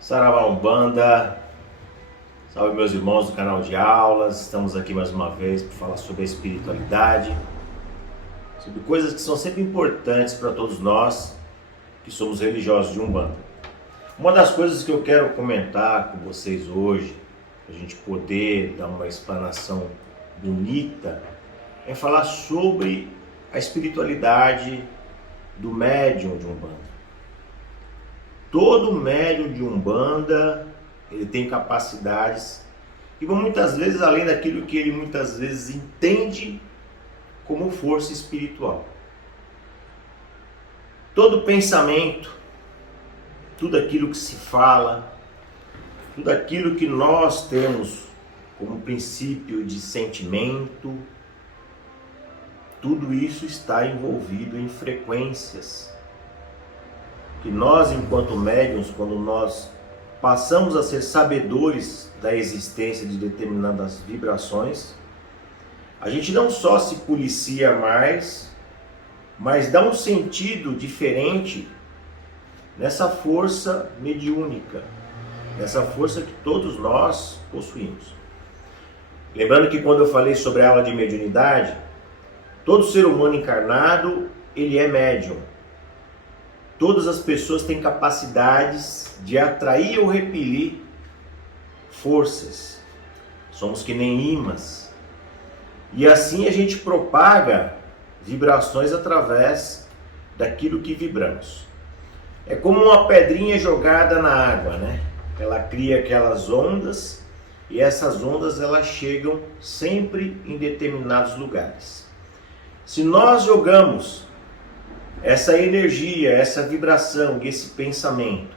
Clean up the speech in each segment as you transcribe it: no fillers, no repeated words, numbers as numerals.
Saravá Umbanda, salve meus irmãos do canal de aulas, estamos aqui mais uma vez para falar sobre a espiritualidade, sobre coisas que são sempre importantes para todos nós que somos religiosos de Umbanda. Uma das coisas que eu quero comentar com vocês hoje, para a gente poder dar uma explanação bonita, é falar sobre a espiritualidade do médium de Umbanda. Todo médium de Umbanda, ele tem capacidades que vão muitas vezes além daquilo que ele muitas vezes entende como força espiritual. Todo pensamento, tudo aquilo que se fala, tudo aquilo que nós temos como princípio de sentimento, tudo isso está envolvido em frequências que nós, enquanto médiuns, quando nós passamos a ser sabedores da existência de determinadas vibrações, a gente não só se policia mais, mas dá um sentido diferente nessa força mediúnica, nessa força que todos nós possuímos. Lembrando que quando eu falei sobre a aula de mediunidade, todo ser humano encarnado, ele é médium. Todas as pessoas têm capacidades de atrair ou repelir forças. Somos que nem imãs. E assim a gente propaga vibrações através daquilo que vibramos. É como uma pedrinha jogada na água, né? Ela cria aquelas ondas e essas ondas elas chegam sempre em determinados lugares. Se nós jogamos essa energia, essa vibração, esse pensamento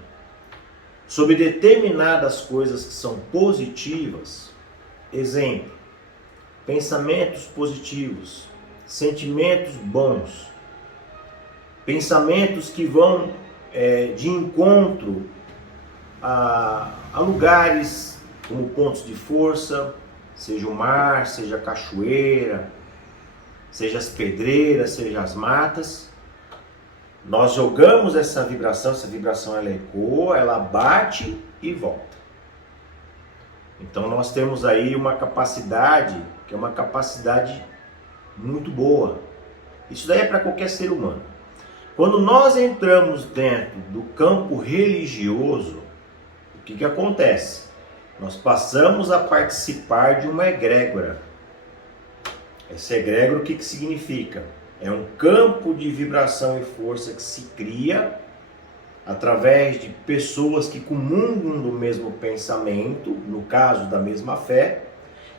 sobre determinadas coisas que são positivas, exemplo, pensamentos positivos, sentimentos bons, pensamentos que vão de encontro a lugares como pontos de força, seja o mar, seja a cachoeira, seja as pedreiras, seja as matas. Nós jogamos essa vibração ela ecoa, ela bate e volta. Então nós temos aí uma capacidade, que é uma capacidade muito boa. Isso daí é para qualquer ser humano. Quando nós entramos dentro do campo religioso, o que acontece? Nós passamos a participar de uma egrégora. Essa egrégora o que significa? É um campo de vibração e força que se cria através de pessoas que comungam do mesmo pensamento, no caso da mesma fé,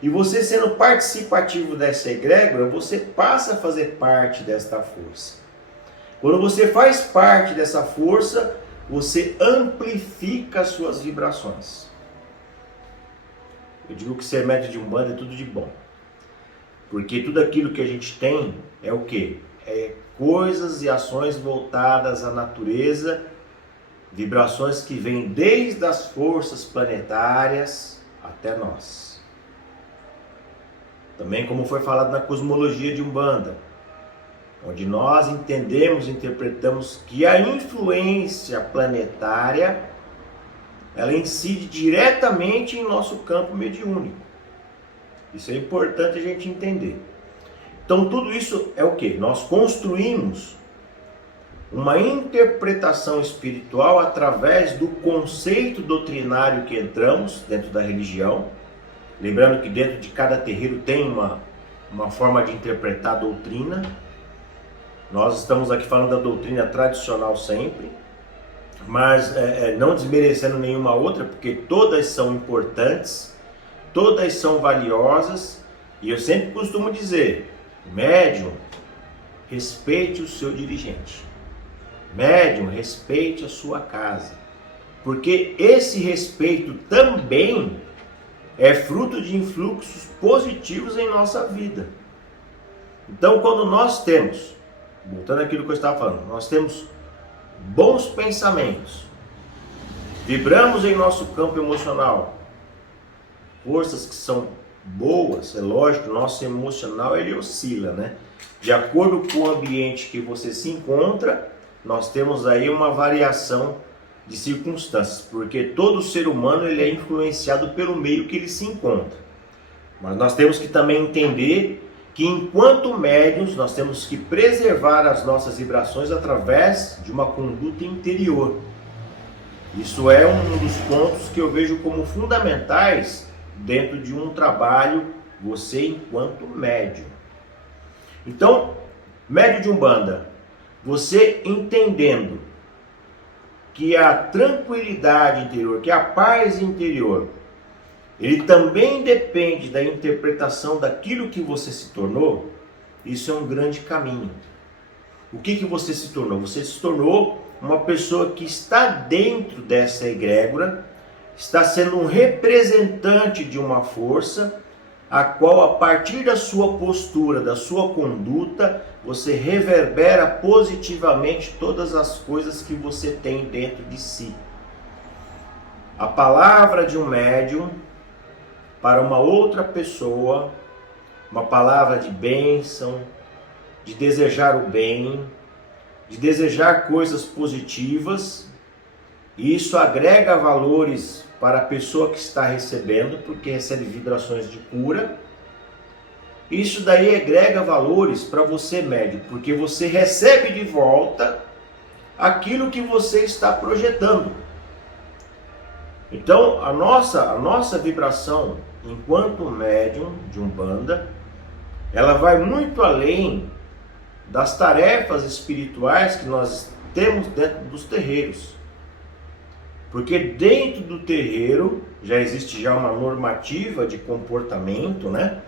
e você sendo participativo dessa egrégora, você passa a fazer parte desta força. Quando você faz parte dessa força, você amplifica as suas vibrações. Eu digo que ser médium de Umbanda é tudo de bom. Porque tudo aquilo que a gente tem é o quê? É coisas e ações voltadas à natureza, vibrações que vêm desde as forças planetárias até nós. Também como foi falado na cosmologia de Umbanda, onde nós entendemos, interpretamos que a influência planetária, ela incide diretamente em nosso campo mediúnico. Isso é importante a gente entender. Então tudo isso é o que? Nós construímos uma interpretação espiritual através do conceito doutrinário que entramos dentro da religião. Lembrando que dentro de cada terreiro tem uma forma de interpretar a doutrina. Nós estamos aqui falando da doutrina tradicional sempre, mas não desmerecendo nenhuma outra, porque todas são importantes. Todas são valiosas e eu sempre costumo dizer, médium, respeite o seu dirigente. Médium, respeite a sua casa. Porque esse respeito também é fruto de influxos positivos em nossa vida. Então quando nós temos, voltando àquilo que eu estava falando, nós temos bons pensamentos, vibramos em nosso campo emocional, forças que são boas, é lógico, o nosso emocional ele oscila, né? De acordo com o ambiente que você se encontra, nós temos aí uma variação de circunstâncias, porque todo ser humano ele é influenciado pelo meio que ele se encontra. Mas nós temos que também entender que enquanto médiuns nós temos que preservar as nossas vibrações através de uma conduta interior. Isso é um dos pontos que eu vejo como fundamentais dentro de um trabalho, você enquanto médium. Então, médium de Umbanda, você entendendo que a tranquilidade interior, que a paz interior, ele também depende da interpretação daquilo que você se tornou, isso é um grande caminho. O que você se tornou? Você se tornou uma pessoa que está dentro dessa egrégora, está sendo um representante de uma força, a qual a partir da sua postura, da sua conduta, você reverbera positivamente todas as coisas que você tem dentro de si. A palavra de um médium para uma outra pessoa, uma palavra de bênção, de desejar o bem, de desejar coisas positivas, e isso agrega valores para a pessoa que está recebendo, porque recebe vibrações de cura. Isso daí agrega valores para você, médium, porque você recebe de volta aquilo que você está projetando. Então, a nossa vibração, enquanto médium de Umbanda, ela vai muito além das tarefas espirituais que nós temos dentro dos terreiros. Porque dentro do terreiro já existe já uma normativa de comportamento, né?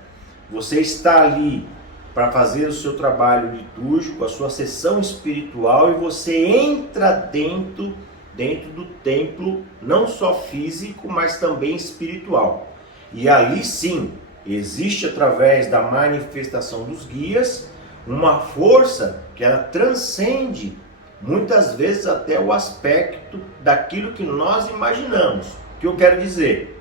Você está ali para fazer o seu trabalho litúrgico, a sua sessão espiritual, e você entra dentro do templo, não só físico, mas também espiritual. E ali sim, existe através da manifestação dos guias, uma força que ela transcende muitas vezes até o aspecto daquilo que nós imaginamos. O que eu quero dizer?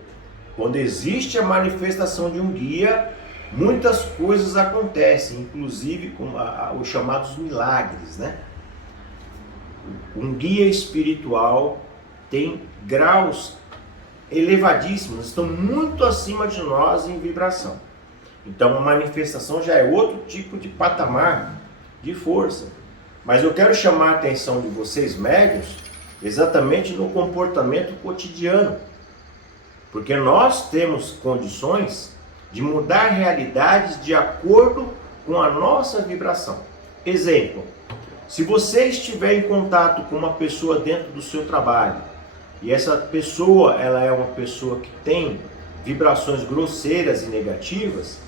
Quando existe a manifestação de um guia, muitas coisas acontecem, inclusive com os chamados milagres, né? Um guia espiritual tem graus elevadíssimos, estão muito acima de nós em vibração. Então a manifestação já é outro tipo de patamar de força. Mas eu quero chamar a atenção de vocês, médiuns, exatamente no comportamento cotidiano. Porque nós temos condições de mudar realidades de acordo com a nossa vibração. Exemplo, se você estiver em contato com uma pessoa dentro do seu trabalho, e essa pessoa ela é uma pessoa que tem vibrações grosseiras e negativas,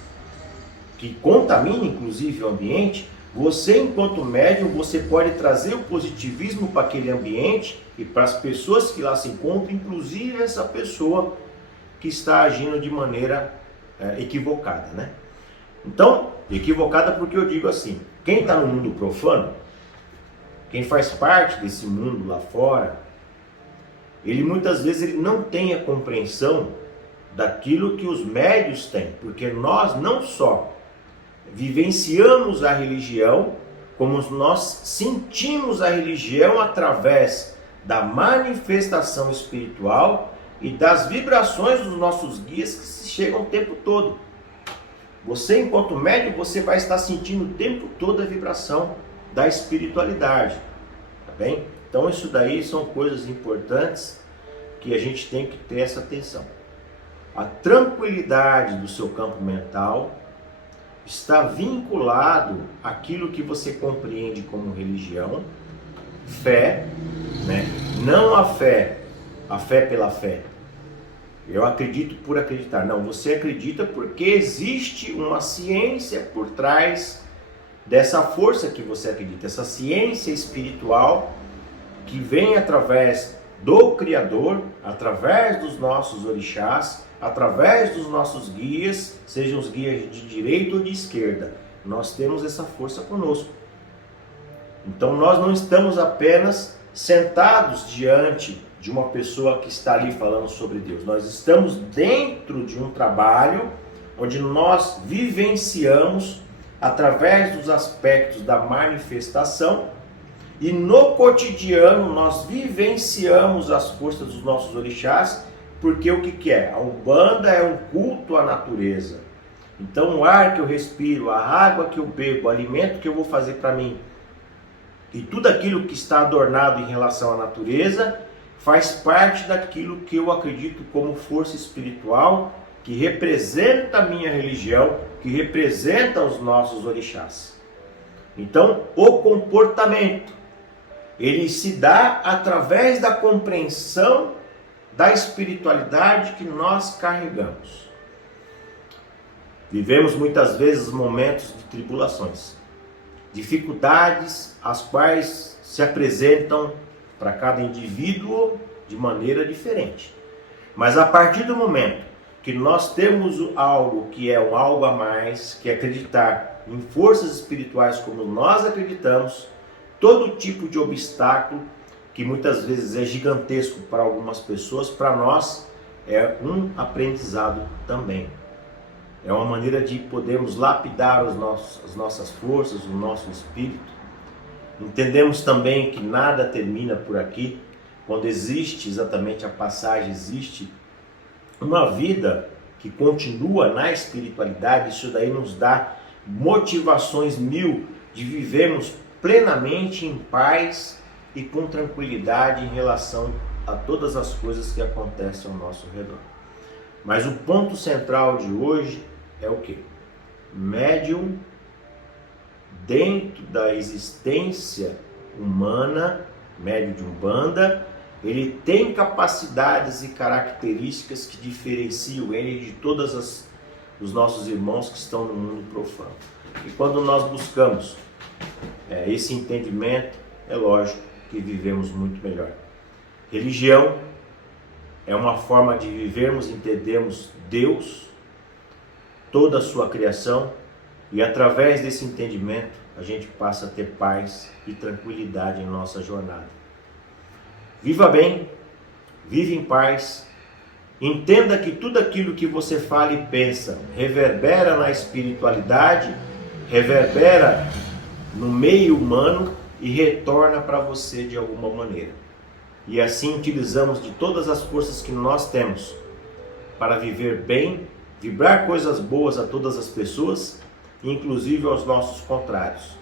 que contamina inclusive o ambiente, você enquanto médium, você pode trazer o positivismo para aquele ambiente e para as pessoas que lá se encontram, inclusive essa pessoa que está agindo de maneira equivocada, né? Então, equivocada porque eu digo assim, quem está no mundo profano, quem faz parte desse mundo lá fora, ele muitas vezes ele não tem a compreensão daquilo que os médiuns têm, porque nós não só vivenciamos a religião, como nós sentimos a religião através da manifestação espiritual e das vibrações dos nossos guias que chegam o tempo todo. Você, enquanto médium, você vai estar sentindo o tempo todo a vibração da espiritualidade, tá bem? Então isso daí são coisas importantes que a gente tem que ter essa atenção. A tranquilidade do seu campo mental está vinculado àquilo que você compreende como religião, fé, né? Não a fé pela fé. Eu acredito por acreditar. Não, você acredita porque existe uma ciência por trás dessa força que você acredita, essa ciência espiritual que vem através do Criador, através dos nossos orixás, através dos nossos guias, sejam os guias de direita ou de esquerda. Nós temos essa força conosco. Então nós não estamos apenas sentados diante de uma pessoa que está ali falando sobre Deus. Nós estamos dentro de um trabalho onde nós vivenciamos através dos aspectos da manifestação E no cotidiano nós vivenciamos as forças dos nossos orixás, porque o que é? A Umbanda é um culto à natureza. Então o ar que eu respiro, a água que eu bebo, o alimento que eu vou fazer para mim, e tudo aquilo que está adornado em relação à natureza, faz parte daquilo que eu acredito como força espiritual, que representa a minha religião, que representa os nossos orixás. Então o comportamento, ele se dá através da compreensão da espiritualidade que nós carregamos. Vivemos muitas vezes momentos de tribulações, dificuldades as quais se apresentam para cada indivíduo de maneira diferente. Mas a partir do momento que nós temos algo que é um algo a mais, que é acreditar em forças espirituais como nós acreditamos, todo tipo de obstáculo, que muitas vezes é gigantesco para algumas pessoas, para nós é um aprendizado também. É uma maneira de podermos lapidar as nossas forças, o nosso espírito. Entendemos também que nada termina por aqui. Quando existe exatamente a passagem, existe uma vida que continua na espiritualidade. Isso daí nos dá motivações mil de vivermos plenamente em paz e com tranquilidade em relação a todas as coisas que acontecem ao nosso redor. Mas o ponto central de hoje é o quê? Médium, dentro da existência humana, médium de Umbanda, ele tem capacidades e características que diferenciam ele de todos os nossos irmãos que estão no mundo profano. E quando nós buscamos esse entendimento, é lógico que vivemos muito melhor. Religião é uma forma de vivermos e entendermos Deus, toda a sua criação, e através desse entendimento a gente passa a ter paz e tranquilidade em nossa jornada. Viva bem, viva em paz, entenda que tudo aquilo que você fala e pensa reverbera na espiritualidade, reverbera no meio humano e retorna para você de alguma maneira. E assim utilizamos de todas as forças que nós temos para viver bem, vibrar coisas boas a todas as pessoas, inclusive aos nossos contrários.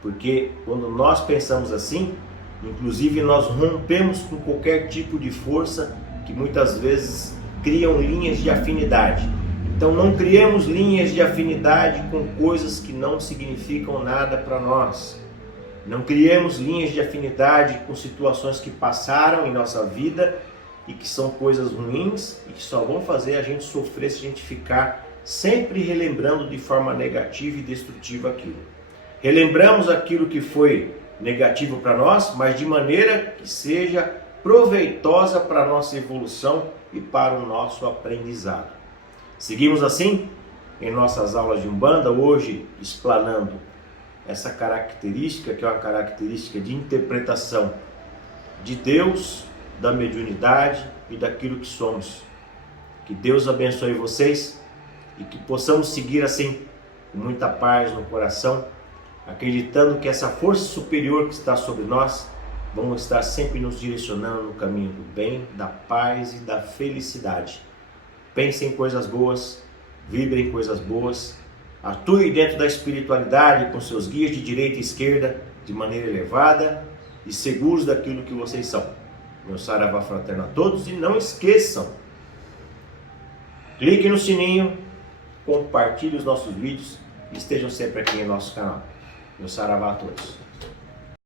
Porque quando nós pensamos assim, inclusive nós rompemos com qualquer tipo de força que muitas vezes criam linhas de afinidade. Então não criemos linhas de afinidade com coisas que não significam nada para nós. Não criemos linhas de afinidade com situações que passaram em nossa vida e que são coisas ruins e que só vão fazer a gente sofrer se a gente ficar sempre relembrando de forma negativa e destrutiva aquilo. Relembramos aquilo que foi negativo para nós, mas de maneira que seja proveitosa para a nossa evolução e para o nosso aprendizado. Seguimos assim em nossas aulas de Umbanda, hoje explanando essa característica, que é uma característica de interpretação de Deus, da mediunidade e daquilo que somos. Que Deus abençoe vocês e que possamos seguir assim, com muita paz no coração, acreditando que essa força superior que está sobre nós vão estar sempre nos direcionando no caminho do bem, da paz e da felicidade. Pensem em coisas boas, vibrem em coisas boas, atue dentro da espiritualidade com seus guias de direita e esquerda de maneira elevada e seguros daquilo que vocês são. Meu saravá fraterno a todos, e não esqueçam, clique no sininho, compartilhe os nossos vídeos e estejam sempre aqui em nosso canal. Meu saravá a todos.